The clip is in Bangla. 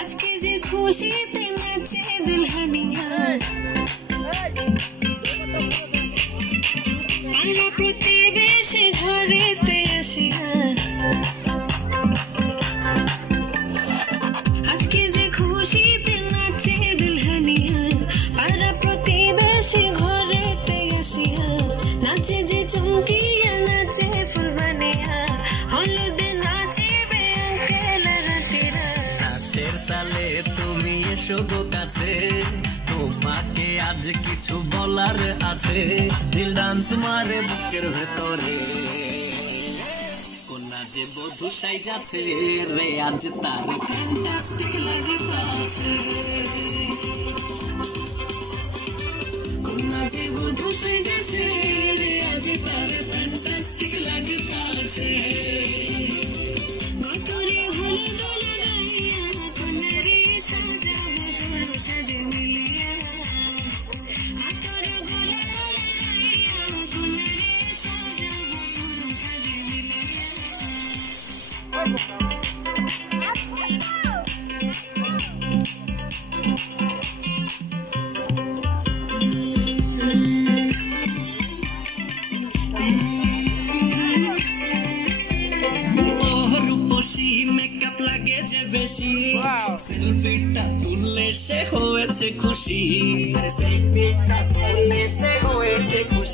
আজকে যে খুশিতে নাচে দুলহানিয়া পাড়া প্রতিবেশী ঘরেতে আসিয়া আজকে যে খুশিতে নাচে দুলহানিয়া পাড়া প্রতিবেশী ঘরেতে আসিয়া নাচে যে চমকিয়া নাচে ফুলবানিয়া হলুদে নাচিবে আঙ্কেল রাতেরা নাচের তালে তুমি এসো গো কাছে তোমাকে আজ কিছু বলার আছে দিল ডান্স মারে বুকের ভেতরে কোনা যে বধূ সাইজাছে রে আজ তার ফ্যান্টাস্টিক লাগতাছে কোনা যে বধূ সাইজাছে রে আজ তার ফ্যান্টাস্টিক লাগতাছে গতরে হলুদ লাগাইয়া কোনারে সাজাবো তোর সাজে মিলিয়া আতর গলা লাগাইয়া কোনারে সাজাবো তোর সাজে মিলিয়া রূপসী মেকআপ লাগে যে বেশি সেলফিটা তুললে সে হয়েছে খুশি সেলফিটা তুললে সে হয়েছে খুশি